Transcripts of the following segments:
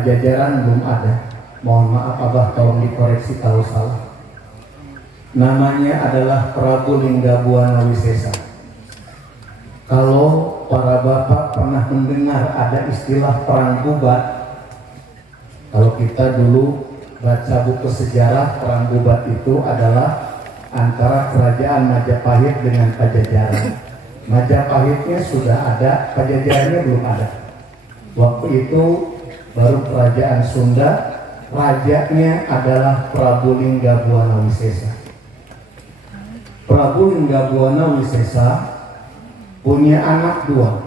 Pajajaran belum ada. Mohon maaf Abah, tolong dikoreksi kalau salah. Namanya adalah Prabu Linggabuana Wisesa. Kalau para bapak pernah mendengar ada istilah perang Bubat, kalau kita dulu baca buku sejarah, perang Bubat itu adalah antara kerajaan Majapahit dengan Pajajaran. Majapahitnya sudah ada, Pajajarannya belum ada. Waktu itu baru kerajaan Sunda, rajanya adalah Prabu Linggabuana Wisesa. Prabu Linggabuana Wisesa punya anak dua.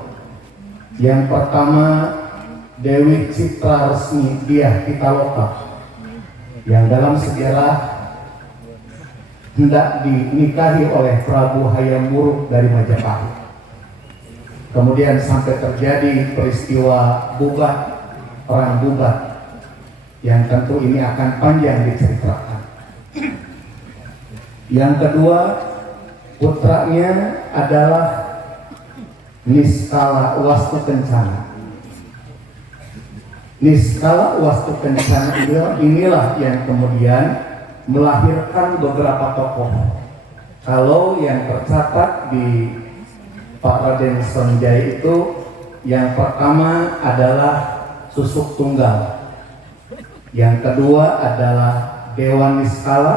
Yang pertama Dewi Citra Resmi Dyah Pitaloka, yang dalam sejarah hendak dinikahi oleh Prabu Hayam Wuruk dari Majapahit. Kemudian sampai terjadi peristiwa Bubat, perang Bubat, yang tentu ini akan panjang diceritakan. Yang kedua, putranya adalah Niskala Wastu Kencana. Niskala Wastu Kencana inilah yang kemudian melahirkan beberapa tokoh. Kalau yang tercatat di Pak Raden Sonjai itu, yang pertama adalah Susuk Tunggal, yang kedua adalah Dewa Niskala,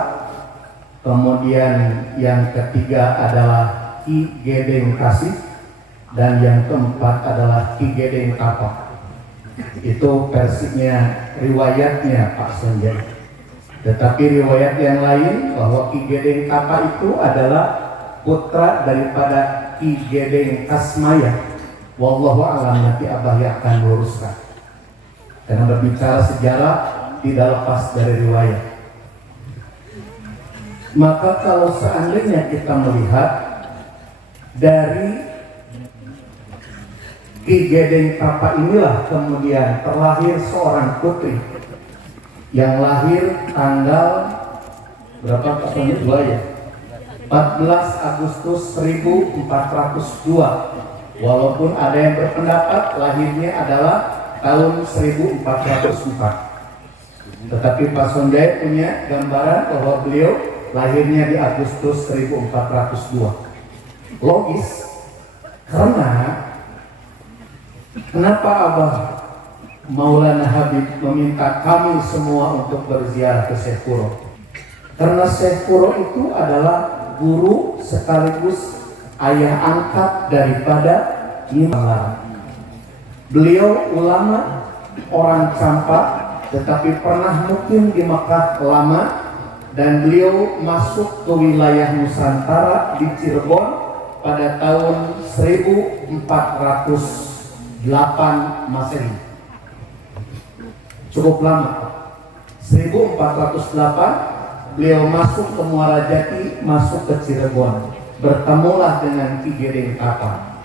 kemudian yang ketiga adalah Ki Gedeng Kasih, dan yang keempat adalah Ki Gedeng Kapak. Itu versinya, riwayatnya Pak Sonjai. Tetapi riwayat yang lain bahwa Ki Gedeng Kapak itu adalah putra daripada Ki Gedeng Kasmaya. Wallahu a'lam, nanti Abah yang akan meluruskan. Karena berbicara sejarah tidak lepas dari riwayat. Maka kalau seandainya kita melihat dari Ki Gedeng Kapak inilah kemudian terlahir seorang putri yang lahir tanggal berapa Pak Sonjai? 2 ya? 14 Agustus 1402. Walaupun ada yang berpendapat lahirnya adalah tahun 1404. Tetapi Pak Sonjai punya gambaran bahwa beliau lahirnya di Agustus 1402. Logis, karena kenapa Abah Maulana Habib meminta kami semua untuk berziarah ke Syekh Kuro? Karena Syekh Kuro itu adalah guru sekaligus ayah angkat daripada Imam. Beliau ulama, orang Campak, tetapi pernah mukim di Mekah lama, dan beliau masuk ke wilayah Nusantara di Cirebon pada tahun 1408 Masehi. Cukup lama. 1408 beliau masuk ke Muara Jati, masuk ke Cirebon, bertemulah dengan Ki Gedeng Kapak.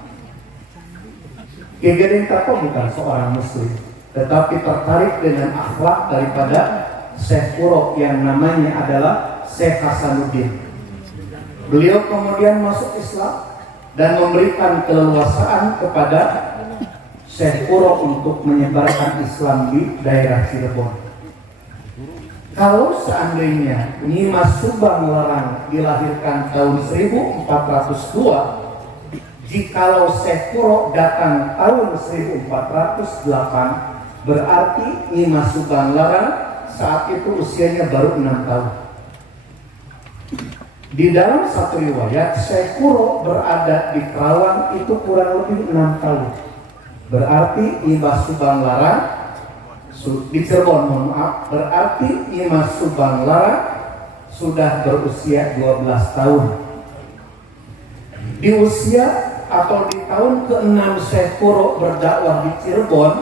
Ki Gedeng Kapak bukan seorang muslim, tetapi tertarik dengan akhlak daripada Syekh Kuro yang namanya adalah Syekh Hasanuddin. Beliau kemudian masuk Islam dan memberikan keleluasaan kepada Syekh Kuro untuk menyebarkan Islam di daerah Cirebon. Kalau seandainya Nyimas Subang Larang dilahirkan tahun 1402, jikalau Syekh Kuro datang tahun 1408, berarti Nyimas Subang Larang saat itu usianya baru 6 tahun. Di dalam satu riwayat, Syekh Kuro berada di Kerawang itu kurang lebih 6 tahun. Berarti Nyimas Subang Larang di Cirebon, mohon maaf, berarti Nyimas Subang Larang sudah berusia 12 tahun. Di usia atau di tahun ke-6 Syekh Kuro berdakwah di Cirebon,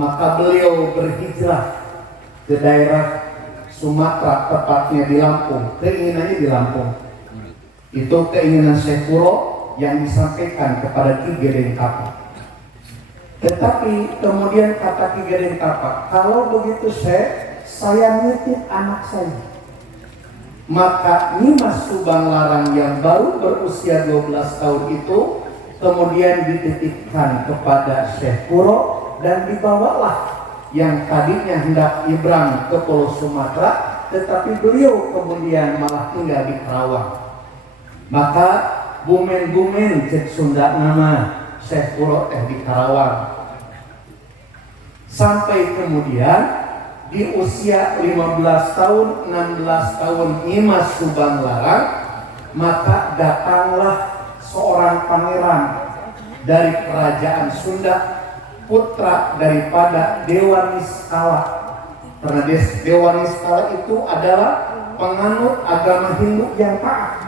maka beliau berhijrah ke daerah Sumatera, tepatnya di Lampung. Keinginannya di Lampung. Itu keinginan Syekh Kuro yang disampaikan kepada Ki Gedeng Kapak. Tetapi kemudian kata Ki Gedeng Kapak, kalau begitu saya nitip anak saya. Maka Nyimas Subang Larang yang baru berusia 12 tahun itu kemudian dititipkan kepada Syekh Kuro dan dibawalah yang tadinya hendak nyebrang ke Pulau Sumatera, tetapi beliau kemudian malah tinggal di Karawang. Maka bumen-bumen cek Sunda nama Syekh Kuro di Karawang. Sampai kemudian di usia 15 tahun, 16 tahun Nyimas Subang Larang, maka datanglah seorang pangeran dari kerajaan Sunda, putra daripada Dewa Niskala. Karena Dewa Niskala itu adalah penganut agama Hindu yang taat,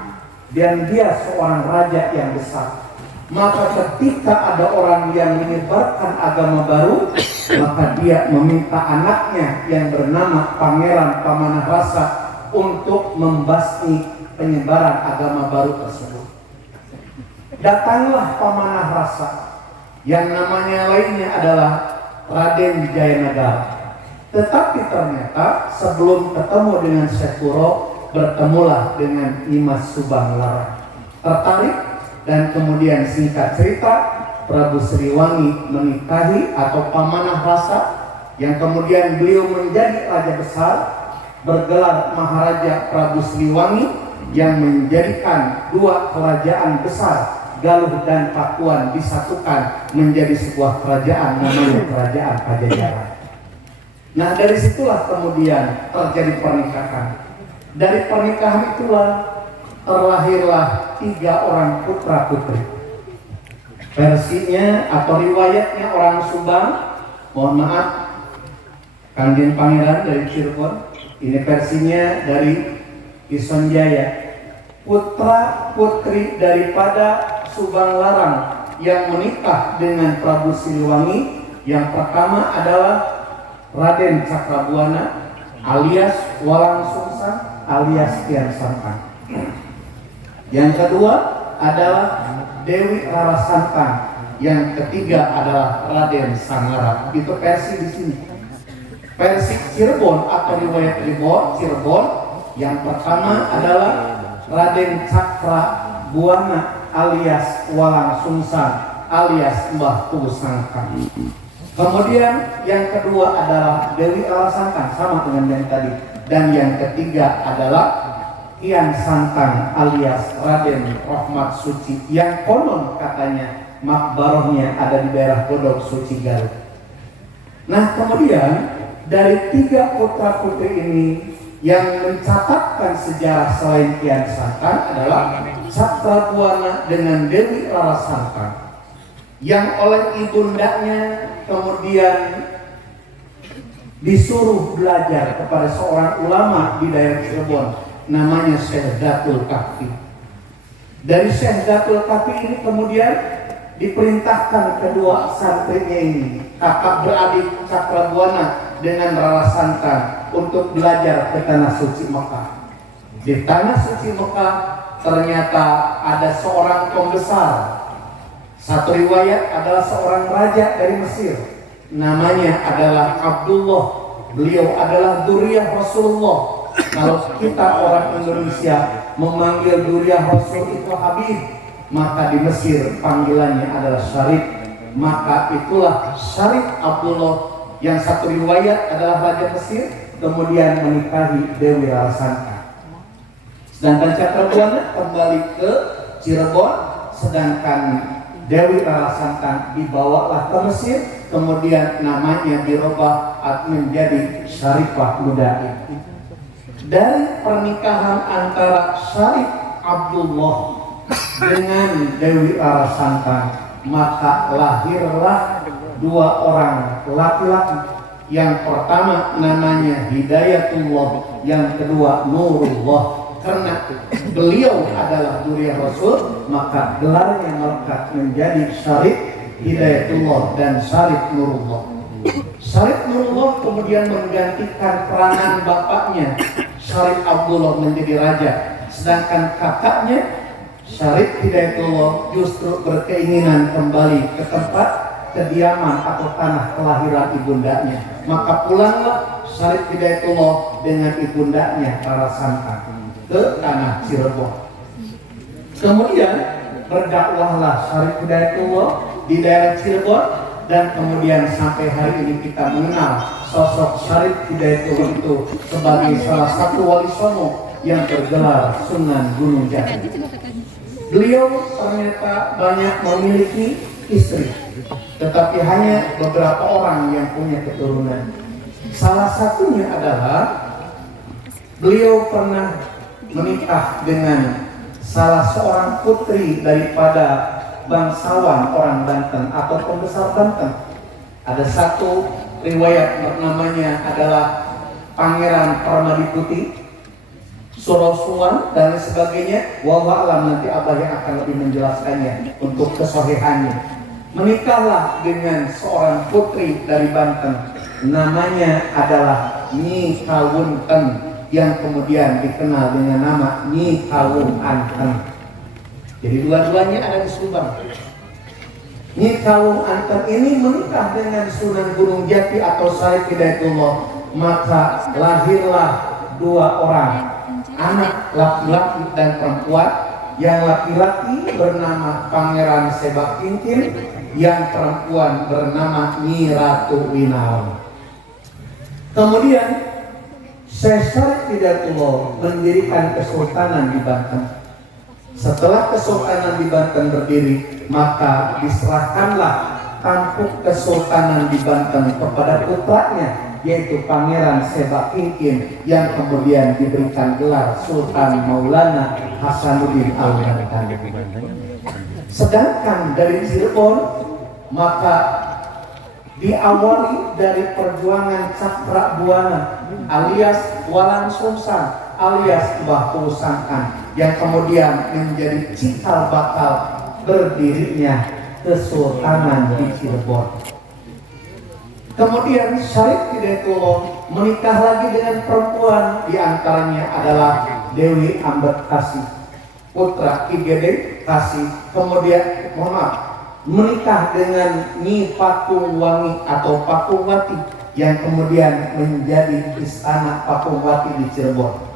dan dia seorang raja yang besar. Maka ketika ada orang yang menyebarkan agama baru, maka dia meminta anaknya yang bernama Pangeran Pamanah Rasa untuk membasmi penyebaran agama baru tersebut. Datanglah Pamanah Rasa yang namanya lainnya adalah Raden Wijayanagara. Tetapi ternyata sebelum ketemu dengan Syekh Kuro, bertemulah dengan Nyimas Subang Larang. Tertarik, dan kemudian singkat cerita Prabu Sriwangi menikahi atau Pamanah Rasa, yang kemudian beliau menjadi raja besar, bergelar Maharaja Prabu Sriwangi, yang menjadikan dua kerajaan besar Galuh dan Pakuan disatukan menjadi sebuah kerajaan namanya Kerajaan Pajajaran. Nah, dari situlah kemudian terjadi pernikahan. Dari pernikahan itulah terlahirlah 3 orang putra putri. Versinya atau riwayatnya orang Subang, mohon maaf, Kanjeng Pangeran dari Cirebon. Ini versinya dari Ison Jaya. Putra putri daripada Subang Larang yang menikah dengan Prabu Siliwangi, yang pertama adalah Raden Cakrabuana alias Walang Sungsang alias Kian Santang. Yang kedua adalah Dewi Rara Santang. Yang ketiga adalah Raden Sangara. Itu versi di sini. Versi Cirebon atau riwayat Cirebon, yang pertama adalah Raden Cakrabuana alias Walang Sungsang alias Mbah Tugu Sangkang. Kemudian yang kedua adalah Dewi Rara Santang, sama dengan yang tadi. Dan yang ketiga adalah Kian Santang alias Raden Rohmat Suci, yang konon katanya makbarohnya ada di daerah Godog Suci Garut. Nah, kemudian dari 3 putra putri ini yang mencatatkan sejarah selain Kian Santang adalah Cakrabuana dengan Dewi Rara Santang, yang oleh ibundanya kemudian disuruh belajar kepada seorang ulama di daerah Cirebon, namanya Syekh Datul Kahfi. Dari Syekh Datul Kahfi ini kemudian diperintahkan kedua santrinya ini, kakak beradik Cakrabuana dengan Rara Santang, untuk belajar ke Tanah Suci Mekah. Di Tanah Suci Mekah ternyata ada seorang pembesar. Satu riwayat adalah seorang raja dari Mesir, namanya adalah Abdullah. Beliau adalah dzurriyyah Rasulullah. Kalau kita orang Indonesia memanggil dzurriyyah Rasul itu Habib, maka di Mesir panggilannya adalah Syarif. Maka itulah Syarif Abdullah yang satu riwayat adalah raja Mesir, kemudian menikahi Dewi Rara Santang. Sedangkan Cakrabuana kembali ke Cirebon, sedangkan Dewi Rara Santang dibawalah ke Mesir, kemudian namanya dirubah menjadi Syarifah Mudain. Dari pernikahan antara Syarif Abdullah dengan Dewi Rara Santang, maka lahirlah 2 orang laki-laki. Yang pertama namanya Hidayatullah, yang kedua Nurullah. Karena beliau adalah dzurriyyah Rasul, maka gelarnya melekat menjadi Syarif Hidayatullah dan Syarif Nurullah. Syarif Nurullah kemudian menggantikan peranan bapaknya Syarif Abdullah menjadi raja, sedangkan kakaknya Syarif Hidayatullah justru berkeinginan kembali ke tempat kediaman atau tanah kelahiran ibundanya. Maka pulanglah Syarif Hidayatullah dengan ibundanya Rara Santang ke tanah Cirebon. Kemudian berdakwahlah Syarif Hidayatullah di daerah Cirebon, dan kemudian sampai hari ini kita mengenal sosok Syarif Hidayatullah itu sebagai salah satu wali songo yang bergelar Sunan Gunung Jati. Beliau ternyata banyak memiliki istri, tetapi hanya beberapa orang yang punya keturunan. Salah satunya adalah beliau pernah menikah dengan salah seorang putri daripada bangsawan orang Banten atau pembesar Banten. Ada satu riwayat namanya adalah Pangeran Permadi Surosuan dan sebagainya. Wallahu alam, nanti Abah yang akan lebih menjelaskannya untuk kesohihannya. Menikahlah dengan seorang putri dari Banten, namanya adalah Nyi Kawunten, yang kemudian dikenal dengan nama Nyi Kawung Anten. Jadi dua-duanya ada di Subang. Nyi Kawung Anten ini menikah dengan Sunan Gunung Jati atau Syarif Hidayatullah, maka lahirlah dua orang anak, laki-laki dan perempuan. Yang laki-laki bernama Pangeran Sebak Kingkin, yang perempuan bernama Nyi Ratu Winaon. Kemudian Syekh Syarif Hidayatullah mendirikan kesultanan di Banten. Setelah kesultanan di Banten berdiri, maka diserahkanlah tampuk kesultanan di Banten kepada putranya, yaitu Pangeran Sebak Kingkin, yang kemudian diberikan gelar Sultan Maulana Hasanuddin Al-Banten. Sedangkan dari Cirebon, maka diawali dari perjuangan Cakra Buana alias Walang Sungsang alias Mbah Pusangkan, yang kemudian menjadi cikal bakal berdirinya kesultanan di Cirebon. Kemudian Syarif Hidayatullah menikah lagi dengan perempuan, diantaranya adalah Dewi Ambedkasi, putra Ki Gede Kasih. Kemudian menikah dengan Nyi Pakungwangi atau Pakungwati, yang kemudian menjadi istana Pakungwati di Cirebon.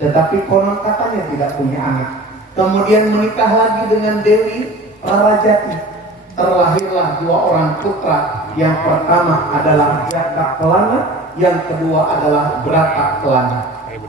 Tetapi konon katanya tidak punya anak. Kemudian menikah lagi dengan Dewi Rarajati. Terlahirlah dua orang putra. Yang pertama adalah Jaka Kelana, yang kedua adalah Brata Kelana.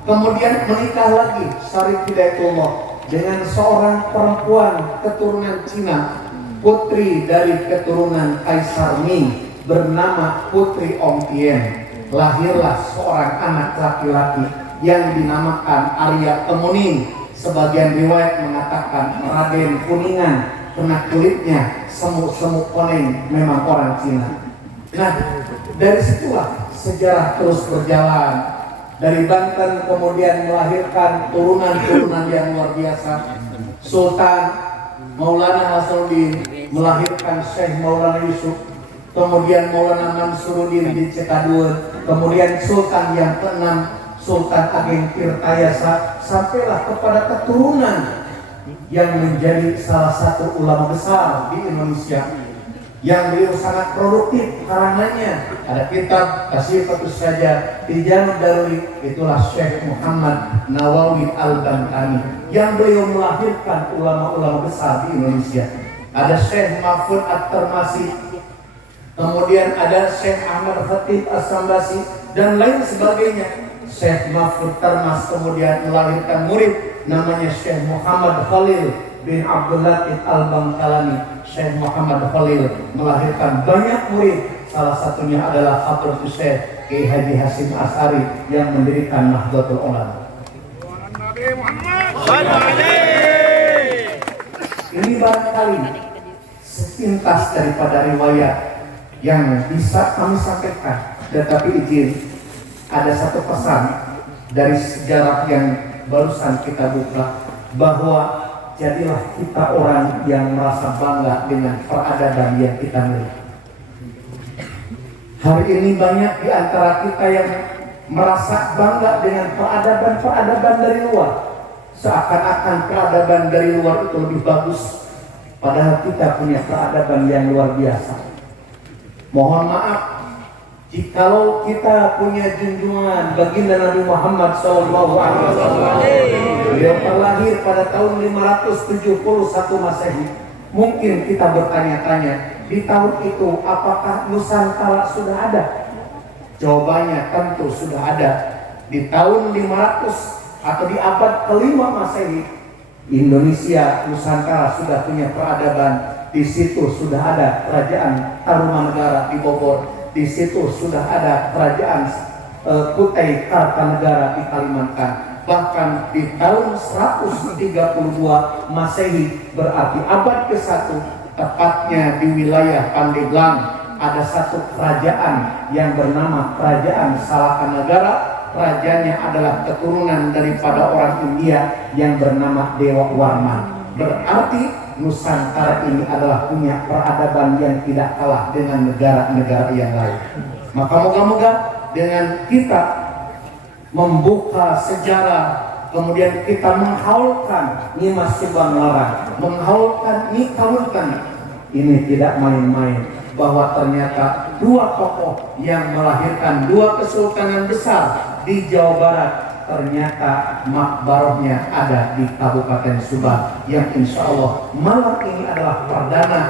Kemudian menikah lagi Syarif Hidayatullah dengan seorang perempuan keturunan Cina, putri dari keturunan Kaisar Ming, bernama Putri Ong Tien. Lahirlah seorang anak laki-laki yang dinamakan Arya Kemuning. Sebagian riwayat mengatakan Raden Kuningan, kena kulitnya semuk-semuk koneng, memang orang Cina. Nah, dari situlah sejarah terus berjalan. Dari Banten kemudian melahirkan turunan-turunan yang luar biasa. Sultan Maulana Hasanuddin melahirkan Syekh Maulana Yusuf, kemudian Maulana Mansuruddin di Cekadul, kemudian Sultan yang keenam Sultan Ageng Tirtayasa, sampailah kepada keturunan yang menjadi salah satu ulama besar di Indonesia, yang beliau sangat produktif karangannya. Ada kitab Kasifatus Saja Tijan Daruli, itulah Syekh Muhammad Nawawi Al-Bantani, yang beliau melahirkan ulama-ulama besar di Indonesia. Ada Syekh Mahfud At-Termasi, kemudian ada Syekh Ahmad Khatib As-Sambasi dan lain sebagainya. Syekh Mahfud Termas kemudian melahirkan murid namanya Syekh Muhammad Khalil bin Abdul Latif Al-Bangkalani. Syekh Muhammad Khalil melahirkan banyak murid, salah satunya adalah Hadratus Syekh Kiai Haji Hasyim Asy'ari yang mendirikan Nahdlatul Ulama. Ini barangkali sepintas daripada riwayat yang bisa kami sampaikan, tetapi izin ada satu pesan dari sejarah yang barusan kita buka, bahwa jadilah kita orang yang merasa bangga dengan peradaban yang kita miliki. Hari ini banyak di antara kita yang merasa bangga dengan peradaban dari luar. Seakan-akan peradaban dari luar itu lebih bagus, padahal kita punya peradaban yang luar biasa. Mohon maaf jikalau kita punya junjungan baginda Nabi Muhammad SAW. Beliau terlahir pada tahun 571 Masehi. Mungkin kita bertanya-tanya, di tahun itu apakah Nusantara sudah ada? Jawabannya tentu sudah ada. Di tahun 500 atau di abad kelima Masehi, Indonesia Nusantara sudah punya peradaban. Di situ sudah ada kerajaan Tarumanegara di Bogor. Di situ sudah ada kerajaan Kutai Kartanegara di Kalimantan. Bahkan di tahun 132 Masehi, berarti abad ke-1, tepatnya di wilayah Pandeglang, ada satu kerajaan yang bernama Kerajaan Salakanegara. Rajanya adalah keturunan daripada orang India yang bernama Dewa Warman. Berarti Nusantara ini adalah punya peradaban yang tidak kalah dengan negara-negara yang lain. Maka moga-moga dengan kita membuka sejarah, kemudian kita menghaulkan Nyimas Subang Larang, menghaulkan Nikawulkan, ini tidak main-main, bahwa ternyata dua tokoh yang melahirkan dua kesultanan besar di Jawa Barat, ternyata makbarohnya ada di Kabupaten Subang, yang insya Allah malam ini adalah perdana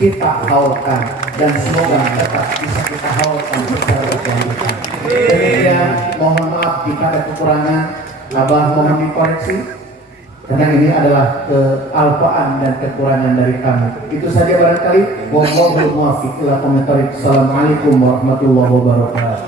kita haulkan, dan semoga tetap bisa kita haulkan secara berkelanjutan. Demikian, mohon maaf jika ada kekurangan, Abah mohon dikoreksi, karena ini adalah kealpaan dan kekurangan dari kami. Itu saja barangkali. Wallahul muwaffiq ila aqwamit thoriq. Assalamualaikum warahmatullahi wabarakatuh.